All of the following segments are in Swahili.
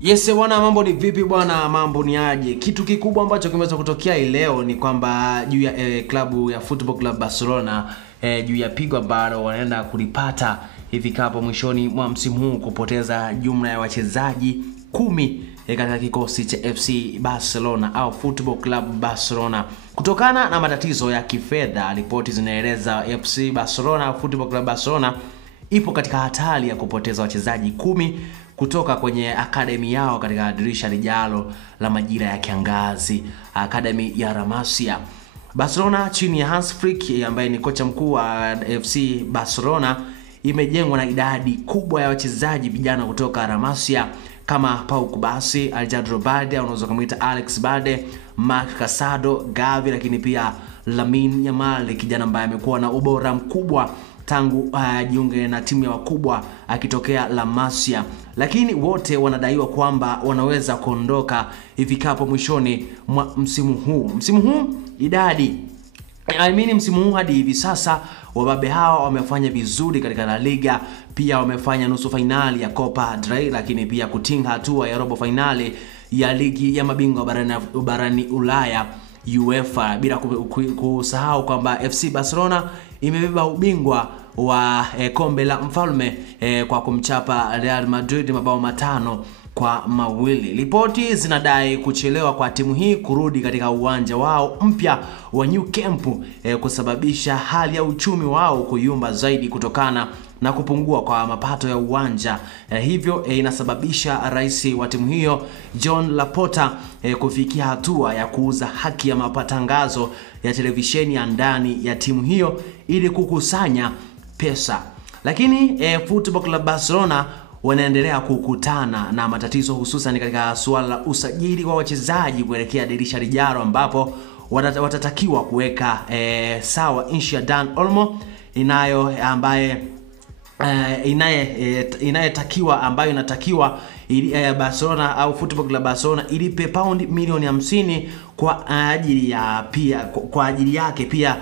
Yes bwana, mambo ni vipi bwana? Mambo ni aje? Kitu kikubwa ambacho kimeweza kutokea leo ni kwamba juu ya klabu ya Football Club Barcelona juu ya pigo ambalo wanaenda kulipata hivi kapo mwishoni mwa msimu huu, kupoteza jumla ya wachezaji 10 katika kikosi cha FC Barcelona au Football Club Barcelona kutokana na matatizo ya kifedha. Ripoti zinaeleza FC Barcelona, Football Club Barcelona ipo katika hatari ya kupoteza wachezaji 10 kutoka kwenye akademi yao katika dirisha lijalo la majira ya kiangazi, akademi ya La Masia. Barcelona chini ya Hans Flick ambaye ni kocha mkuu wa FC Barcelona imejengwa na idadi kubwa ya wachezaji vijana kutoka La Masia kama Pau Kubasi, Alejandro Balde, unaweza kumuita Alex Balde, Marc Casado, Gavi, lakini pia Lamine Yamal, kijana ambaye amekuwa na ubora mkubwa tangu jiunge na timu ya wakubwa akitokea La Masia. Lakini wote wanadaiwa kwamba wanaweza kuondoka ifikapo mwishoni mwa msimu huu. Msimu huu hadi hivi sasa wababe hawa wamefanya vizuri katika La Liga, pia wamefanya nusu finali ya Copa del Rey, lakini pia kutinga hatua ya robo finali ya ligi ya mabingwa barani Ulaya UEFA, bila kusahau kwamba FC Barcelona imebeba ubingwa wa kombe la mfalme kwa kumchapa Real Madrid mabao 5-2. Ripoti zinadai kuchelewa kwa timu hii kurudi katika uwanja wao mpya wa New Camp kusababisha hali ya uchumi wao kuyumba zaidi kutokana na kupungua kwa mapato ya uwanja. Hivyo inasababisha rais wa timu hiyo John Laporta kufikia hatua ya kuuza haki ya matangazo ya televisheni ya ndani ya timu hiyo ili kukusanya pesa. Lakini Football Club Barcelona wanaendelea kukutana na matatizo, hususan katika suala la usajili wa wachezaji kuelekea dirisha lijalo, ambapo watatakiwa kuweka sawa insha ya Dan Olmo inatakiwa Barcelona au Football Club Barcelona ilipe paundi milioni 50 kwa ajili yake pia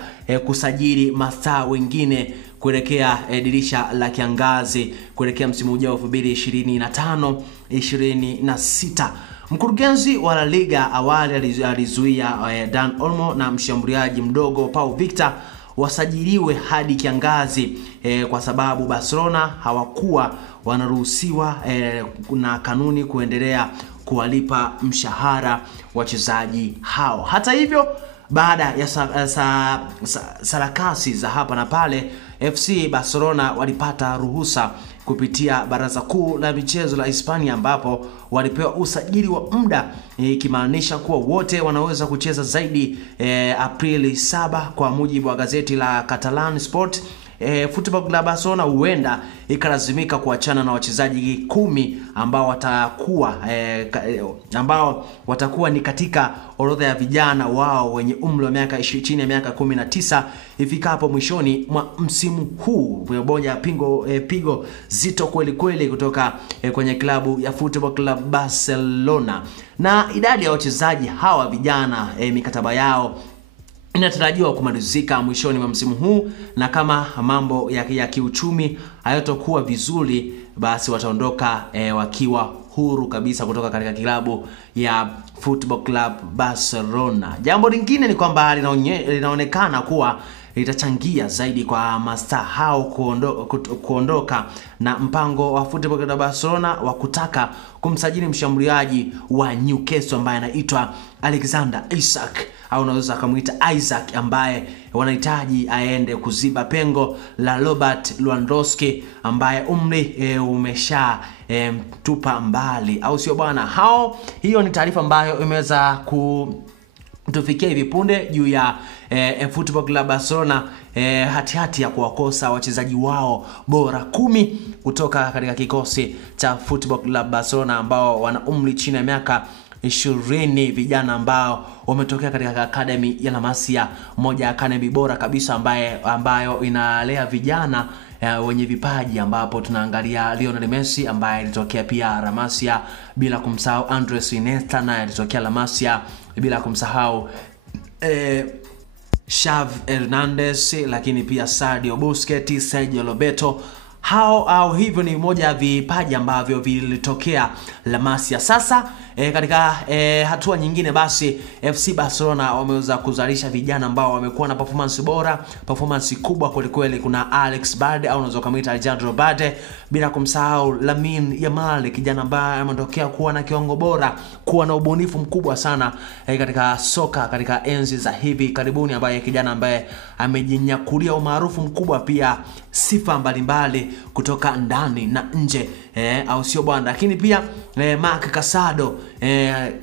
kusajili mastaa wengine kuelekea dirisha la kiangazi kuelekea msimu ujao 2025-26. Mkurugenzi wa La Liga awali alizuia Dan Olmo na mshambuliaji mdogo Pau Victor wasajiliwe hadi kiangazi kwa sababu Barcelona hawakuwa wanaruhusiwa na kanuni kuendelea kuwalipa mshahara wachezaji hao. Hata hivyo, baada ya sarakasi za hapa na pale, FC Barcelona walipata ruhusa kupitia baraza kuu la michezo la Hispania, ambapo walipewa usajili wa muda, ikimaanisha kuwa wote wanaweza kucheza zaidi Aprili 7 kwa mujibu wa gazeti la Catalan Sport. Football Club Barcelona huenda ikalazimika kuachana na wachezaji 10 ambao watakuwa ni katika orodha ya vijana wao wenye umri wa miaka chini ya miaka 19 ifikapo mwishoni mwa msimu huu. Boja pigo zito kweli kutoka kwenye klabu ya Football Club Barcelona, na idadi ya wachezaji hawa vijana mikataba yao inatarajiwa kumalizika mwishoni mwa msimu huu, na kama mambo ya kiuchumi hayatokuwa vizuri, basi wataondoka wakiwa huru kabisa kutoka katika klabu ya Football Club Barcelona. Jambo lingine ni kwamba linaonekana kuwa litachangia zaidi kwa mastaa hao kuondoka na mpango wa Football Club Barcelona wa kutaka kumsajili mshambuliaji wa Newcastle ambaye anaitwa Alexander Isak, au unaweza kumuita Isaac, ambaye wanahitaji aende kuziba pengo la Robert Lewandowski ambaye umri umesha tupa mbali, au sio bwana? Hiyo ni taarifa ambayo imeweza tufikia hivi punde juu ya Football Club Barcelona hati ya kuwakosa wachezaji wao bora 10 kutoka katika kikosi cha Football Club Barcelona ambao wana umri chini ya miaka 20, vijana ambao wametokea katika academy ya La Masia, moja academy bora kabisa ambayo inalea vijana wenye vipaji, ambapo tunaangalia Lionel Messi ambaye alitokea pia La Masia, bila kumsahau Andres Iniesta naye alitokea La Masia, bila kumsahau Xavi Hernandez, lakini pia Sergio Busquets, Sergio Roberto. hivyo ni moja ya vipaji ambavyo vilitokea La Masia. Sasa katika hatua nyingine basi FC Barcelona wameweza kuzalisha vijana ambao wamekuwa na performance bora, performance kubwa kweli. Kuna Alex Balde au unaweza kumuita Alejandro Balde, bila kumsahau Lamine Yamal, kijana ambaye ametokea kuwa na kiwango bora, kuwa na ubunifu mkubwa sana katika soka katika enzi za hivi karibuni, ambaye kijana ambaye amejinyakulia umaarufu mkubwa, pia sifa mbalimbali kutoka ndani na nje, au sio bwana. Lakini pia Marc Casado,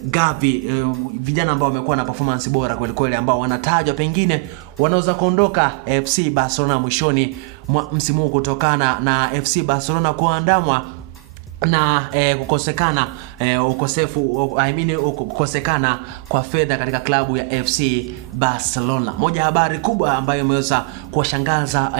Gavi, vijana ambao wamekuwa na performance bora kweli, ambao wanatajwa pengine wanaweza kuondoka FC Barcelona mwishoni mwa msimu huu kutokana na FC Barcelona kuandamwa na kukosekana kwa fedha katika klabu ya FC Barcelona. Moja habari kubwa ambayo imeweza kuwashangaza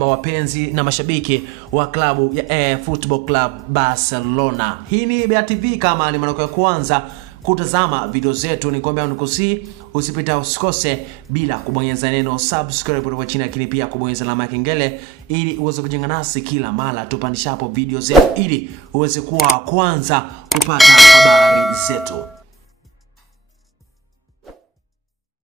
wapenzi na mashabiki wa klabu ya Football Club Barcelona. Hii ni Bea TV. Kama ni mara ya kwanza kutazama video zetu, nikwambia usikose bila kubonyeza neno subscribe hapo chini, lakini pia kubonyeza alama ya kengele ili uweze kujiunga nasi kila mara tupandishapo video zetu, ili uweze kuwa kwanza kupata habari zetu.